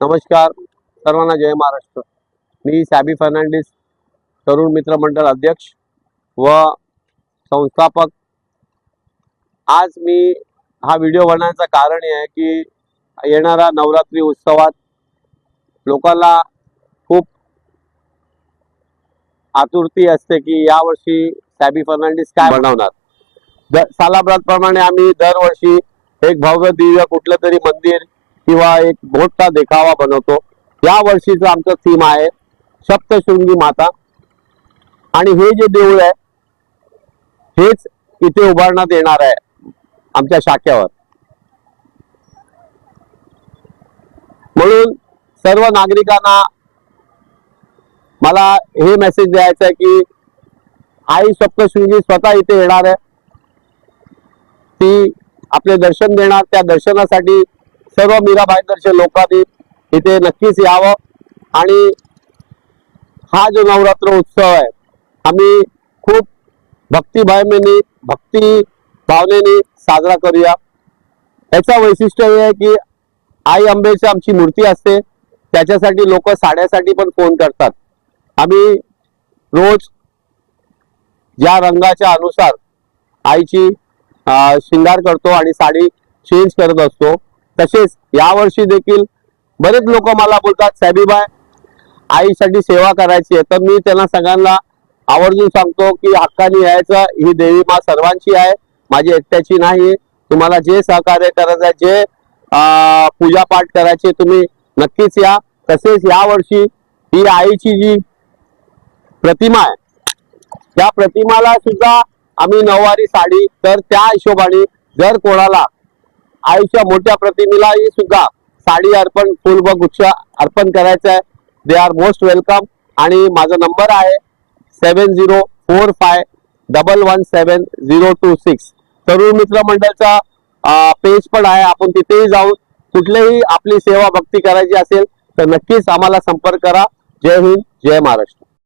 नमस्कार सर्वांना, जय महाराष्ट्र। मी सॅबी फर्नांडिस, तरुण मित्र मंडळ अध्यक्ष व संस्थापक। आज मी हा व्हिडिओ बनवण्याचं कारण हे आहे की येणारा नवरात्री उत्सवात लोकांना खूप आतुरती असते की यावर्षी सॅबी फर्नांडिस काय बनवणार। सालाप्रमाणे आम्ही दरवर्षी एक भव्य दिव्य कुठलं तरी मंदिर किंवा एक मोठा देखावा बनवतो। या वर्षीचं आमचं थीम आहे सप्तशृंगी माता, आणि हे जे देऊळ आहे हेच इथे उभारण्यात येणार आहे आमच्या शाखेवर। म्हणून सर्व नागरिकांना मला हे मेसेज द्यायचं आहे की आई सप्तशृंगी स्वतः इथे येणार आहे, ती आपले दर्शन देणार। त्या दर्शनासाठी सर्व मीराबाई दर्शन लोकांनी इथे नक्कीच यावं आणि हा जो नवरात्र उत्सव आहे आम्ही खूप भक्ती भावनेने साजरा करूया। याचं वैशिष्ट्य हे आहे की आई अंबेची आमची मूर्ती असते, त्याच्यासाठी लोक साड्यासाठी पण फोन करतात। आम्ही रोज ज्या रंगाच्या अनुसार आईची श्रृंगार करतो आणि साडी चेंज करत असतो। तसेच यावर्षी देखील बरेच लोक मला बोलतात सॅबीबाई आईसाठी सेवा करायची आहे, तर मी त्यांना सगळ्यांना आवर्जून सांगतो की हक्काने यायचं। ही देवी माँ सर्वांची आहे, माझी एकट्याची नाही। तुम्हाला जे सहकार्य करायचं आहे, जे पूजा पाठ करायचे, तुम्ही नक्कीच या। तसेच यावर्षी ही आईची जी प्रतिमा आहे त्या प्रतिमाला सुद्धा आम्ही नऊवारी साडी, तर त्या हिशोबाने जर कोणाला आईच्या मोठ्या प्रतिमेलाही सुद्धा साडी अर्पण, फुल व गुच्छ अर्पण करायचं आहे, दे आर मोस्ट वेलकम। आणि माझा नंबर आहे 7045117026। तरुण मित्र मंडळचा पेज पण आहे, आपण तिथेही जाऊन कुठलेही आपली सेवा भक्ती करायची असेल तर नक्कीच आम्हाला संपर्क करा। जय हिंद, जय महाराष्ट्र।